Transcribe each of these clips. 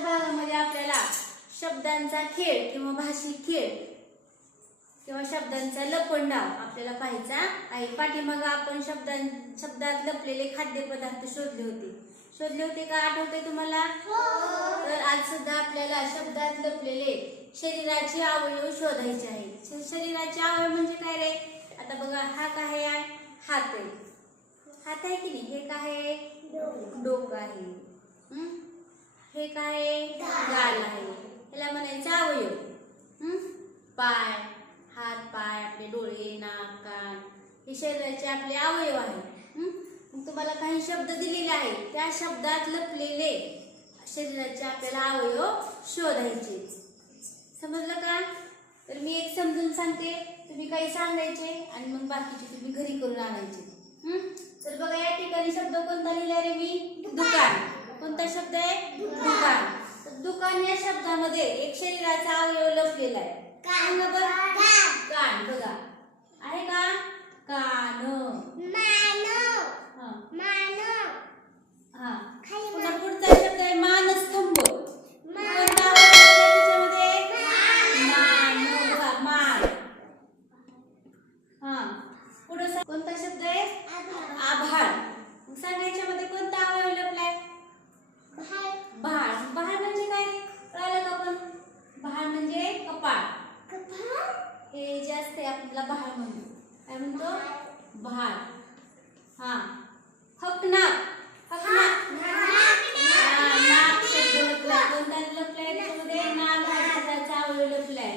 भागामध्ये आपल्याला शब्दांचा खेळ किंवा भाषिक खेळ किंवा शब्दांचा लपंडाव आपल्याला पाहायचा आहे. पाठीमागं आपण शब्दां शब्दात लपलेले खाद्यपदार्थ शोधले होते. शोधले होते का? आठवते तुम्हाला? तर आज सुद्धा आपल्याला शब्दात लपलेले शरीराचे अवयव शोधायचे आहेत श- शरीराचे अवयव म्हणजे काय रे? आता बघा हा काय आहे? हात आहे. हात आहे की नाही? हे काय आहे? डोकं. आहे. हं? काय? आहे गाल आहे. याला म्हणायचं अवयव? पाय हात पाय आपले डोळे नाक कान. हे शरीराचे आपले अवयव आहेत. हं? मग तुम्हाला काही शब्द दिलेले आहेत. त्या शब्दात लपलेले शरीराचे आपल्याला अवयव शोधायचे. समजलं का? तर मी एक समजून सांगते. तुम्ही काही सांगायचे आणि मग बाकीचे तुम्ही घरी करून आणायचे? तर बघा या ठिकाणी शब्द कोणता लिहिला रे मी? दुकान. कोणता शब्द आहे? दुकान. दुकान या शब्दामध्ये एक शरीराचा अवयव लपलेला आहे सांगा बरं कान बघा आहे का कान हा हा पुन्हा पुढचा शब्द आहे मानस्तंभ कोणता अवयव आहे त्याच्यामध्ये मान बघा मान हा पुढे सा- कोणता शब्द आहे आभाळ मग सांगायच्या मध्ये कोणता अवयव लपलाय भाळ भाळ म्हणजे काय कळालं का पण भाळ म्हणजे कपाळ हे जे असते आपल्याला भाळ म्हणतो काय भाळ हा. हकनाक हा, नाक. शब्द लपलाय. कोणता लपलाय. त्याच्यामध्ये नाक हा शब्दाचा अवयव लपलाय.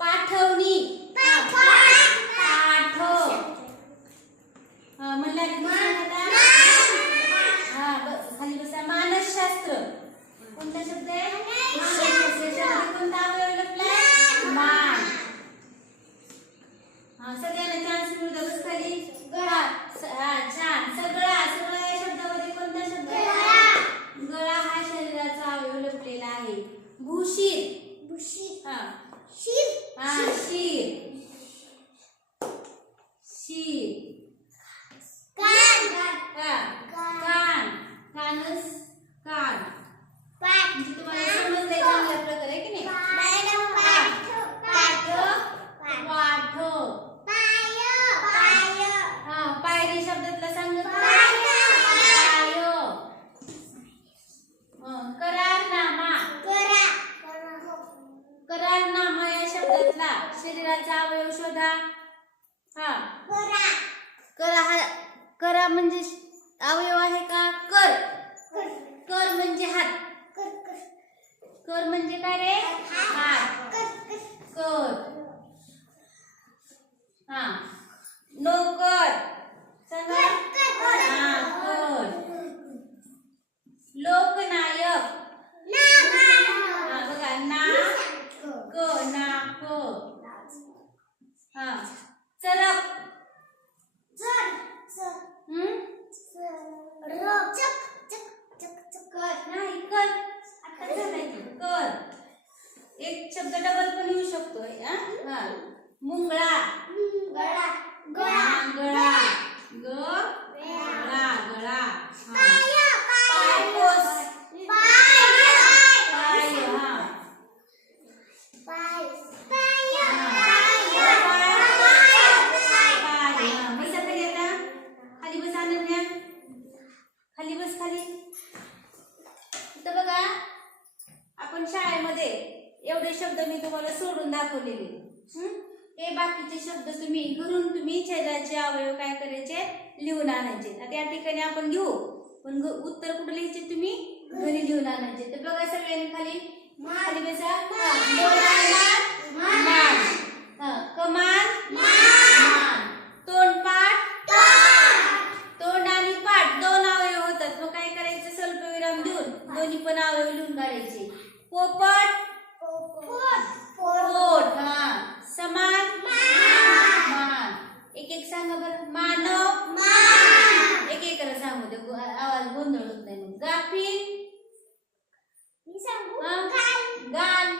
पाठवणी. पाठव. म्हणला. हा खाली बसा. मानसशास्त्र. कोणता शब्द आहे? कोणता अवयव लपलाय? मान. हा सगळ्यांना चान्स मिळू द्या बस खाली गळा स- हा छान सगळा सगळा या शब्दामध्ये कोणता शब्द आहे गळा हा शरीराचा अवयव लपलेला आहे भूशीर हा हा शीर शीर हा कान कानस कान म्हणजे तुम्हाला समजलंय चांगल्या प्रकारे की नाही पाठ हा पायरी शब्दातला सांगत पाय हं, करारनामा करारनामा या शब्दातला शरीराचा अवयव शोधा. हा. करा. हा करा म्हणजे अवयव आहे का? कर. कर. म्हणजे हात. कर म्हणजे काय रे हात कर हा नोकर सांगा हा कर लोकनायक हा बघा ना क ना क हा चरक हम्म कर नाही कर आता झालाय कर एक शब्द डबल पण येऊ शकतोय हा हा मुंगळा हा, गळा ग गळा गळा हा पायपोस पाय हा पाय हा बसा खाली आता खाली बस अनन्या खाली बस खाली इथं बघा आपण शाळेमध्ये एवढे शब्द मी तुम्हाला सोडून दाखवलेले. हे? बाकीचे शब्द तुम्ही घरून तुम्ही छेदाचे अवयव काय करायचे? लिहून आणायचे. आता या ठिकाणी आपण घेऊ. पण उत्तर कुठे लिहायचे तुम्ही? घरी लिहून आणायचे. तर बघा सगळ्यांनी खाली. खाली बसा मान कमान मान तोंडपाठ. तोंड आणि पाठ दोन अवयव होतात. मग काय करायचं? स्वल्पविराम देऊन दोन्ही पण अवयव लिहून काढायचे. पोपट पोट हा समान मान एक एक सांगा बरं मानव एक एक सांगू दे गो- आवाज गोंधळ होत नाही मग गाफील हा गाल.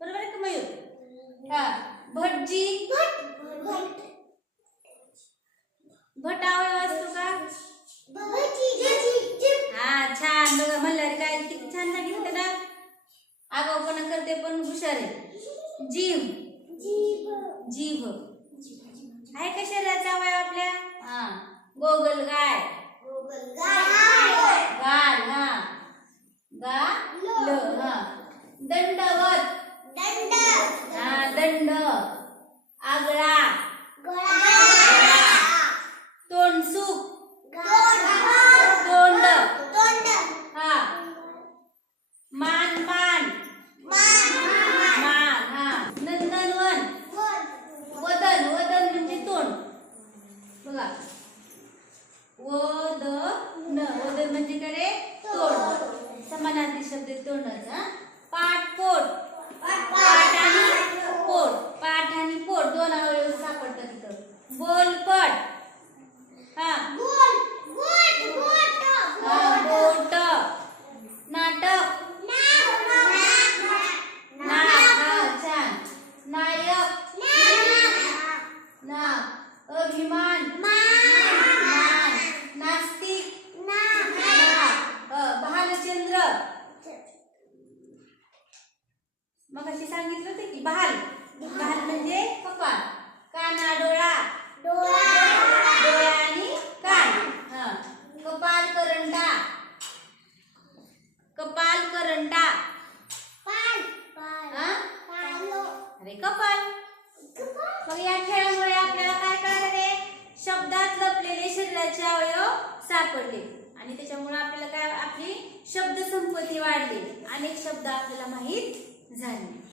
बरोबर आहे का मयूर? हा. भटजी. भट. अवयव असतो का? हा छान. बघा मल्हारी काय किती छान सांगितलं ना. ते पण हुशार आहे. जीव जीभ. आहे का शरीराचा अवयव आपल्या? हा. गोगल गाय. गाल हा. गा ल. हा दंडवत हा दंड. आगळा. तोंडसुख तोंड हा. मान मान. मान हा. नंदनवन वदन वदन म्हणजे तोंड. बघा. वदन. वदन म्हणजे काय रे? तोंड. समानार्थी शब्द तोंडाचा. पाठ पोट पाठ आणि पोट पाठ आणि पोट दोन अवयव सापडतात तिथं बोलपट हा हा बोट नाटक नाक हा छान नायक नाक अभिमान मान नास्तिक नाक अ, भालचंद्र मग अशी सांगितलं होतं की भाल भाल म्हणजे कपाळ काना डोळा डोळा आणि कान हा कपाल करंटा कपाल करंटा हा अरे कपाल मग या खेळामुळे आपल्याला काय कळलं रे शब्दात लपलेले अवयव सापडले. आणि त्याच्यामुळे आपल्याला काय आपली शब्द संपत्ती वाढली. अनेक शब्द आपल्याला माहीत झाले.